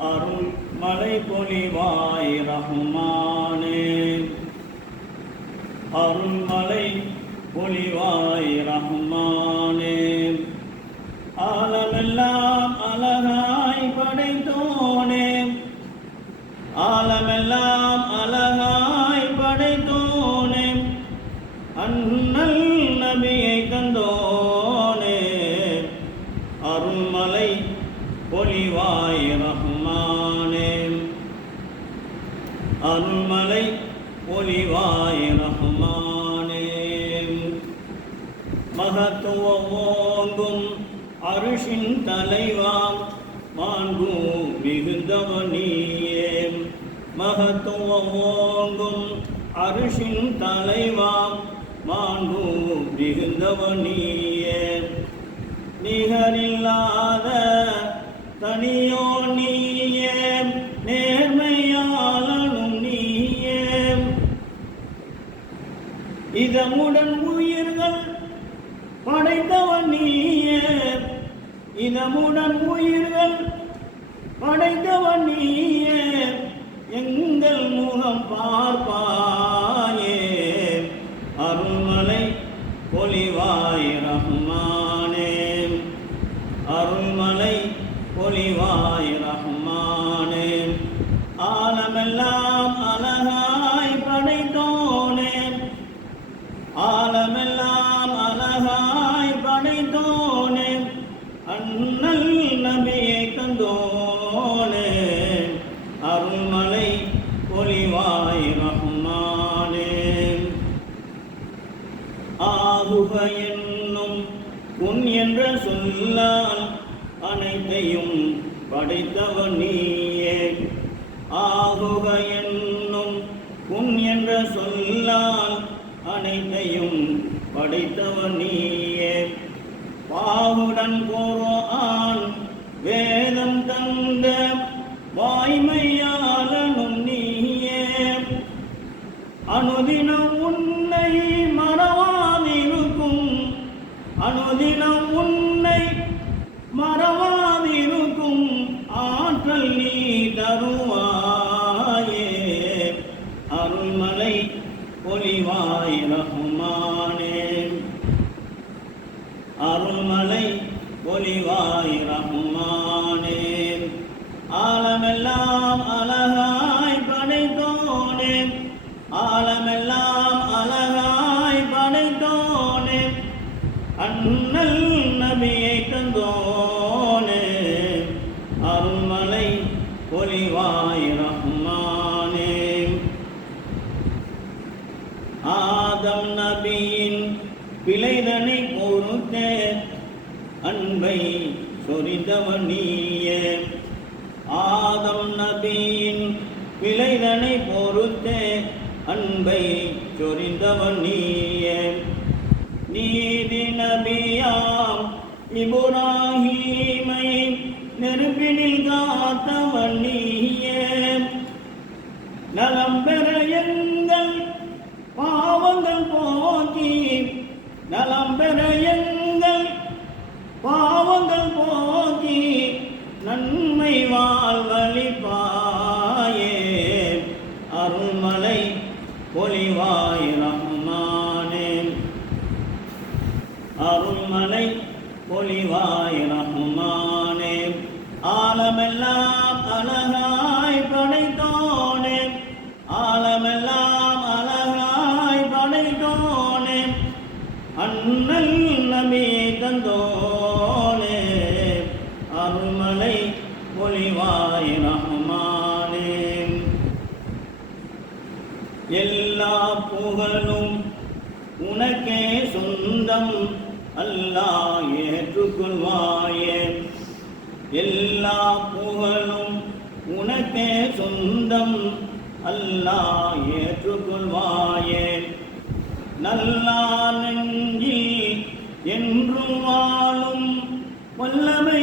அருள் மலை பொலிவாய் ரஹ்மானே. அருள்மலை பொலிவாய் பொழிவாய் ரஹ்மானே. ஆலமெல்லாம் அழகாய் படைத்தோனே. ஆலமெல்லாம் அழகாய் படைத்தோனே. அண்ணல் நபியை தந்தோனே. அருள்மலை பொலிவாய் ரஹ்மானே. அருள்மலை பொலிவாய் ரஹ்மானே. மகத்துவம் ஓங்கும் அருஷின் தலைவாம் மாண்பு மிகுந்தவனியே. மகத்துவம் ஓங்கும் அருஷின் தலைவாம் மாண்பு மிகுந்தவனியே. நிகரில்லாத தனியோ நீயே நேர்மையாளனும் நீயே. இதமுடன் உயிர்கள் படைத்தவன் நீயே. இதமுடன் உயிர்கள் படைத்தவன் நீயே. எங்கள் முகம் பார்ப்பாயே உன் என்ற சொல்லால் அனைத்தையும் படைத்தவன் நீயே ஆகுக என்னும் உன் என்ற சொல்லால் அனைத்தையும் படைத்தவன் நீயே பாவுடன் ஆண் அனுதினம் உன்னை மறவாதிருக்கும் ஆற்றல் நீ தருவாயே. அருள்மலை பொலிவாய் ரகுமானே. அருள்மலை பொலிவாய் ரகுமானே. அண்ணல் நபியை தந்தோனே அருள்மலை பொலிவாய் ரஹ்மானே. ஆதம் நபியின் பிழைதனை பொறுத்த அன்பை சொரிந்தவனியே. ஆதம் நபியின் பிழைதனை பொறுத்த அன்பை சொரிந்தவன் நீயே நீதி இபுராஹீமை நெருப்பினில் காத்த நீயே நலம் பெற எங்கள் பாவங்கள் போக்கி நலம் பெற எங்கள் பாவங்கள் போக்கி நன்மை வாழ்வழிப்பாயே. அருள்மலை பொலிவாயிரம் ரஹ்மானே அருள்மலை பொலிவாய் ரஹ்மானே ஆலமெல்லாம் அழகாய் படைத்தோனே. ஆலமெல்லாம் அழகாய் படைத்தோனே. அண்ணல் நபியை தந்தோனே. அருள்மலை பொலிவாய் ரஹ்மானே எல்லா புகழும் உனக்கே சொந்தம். அல்லாஹ் ஏற்றுக்கொள்வாயே. எல்லா புகழும் உனக்கே சொந்தம். அல்லாஹ் ஏற்றுக்கொள்வாயே. நல்லா நெஞ்சில் என்றும் வாழும் வல்லமை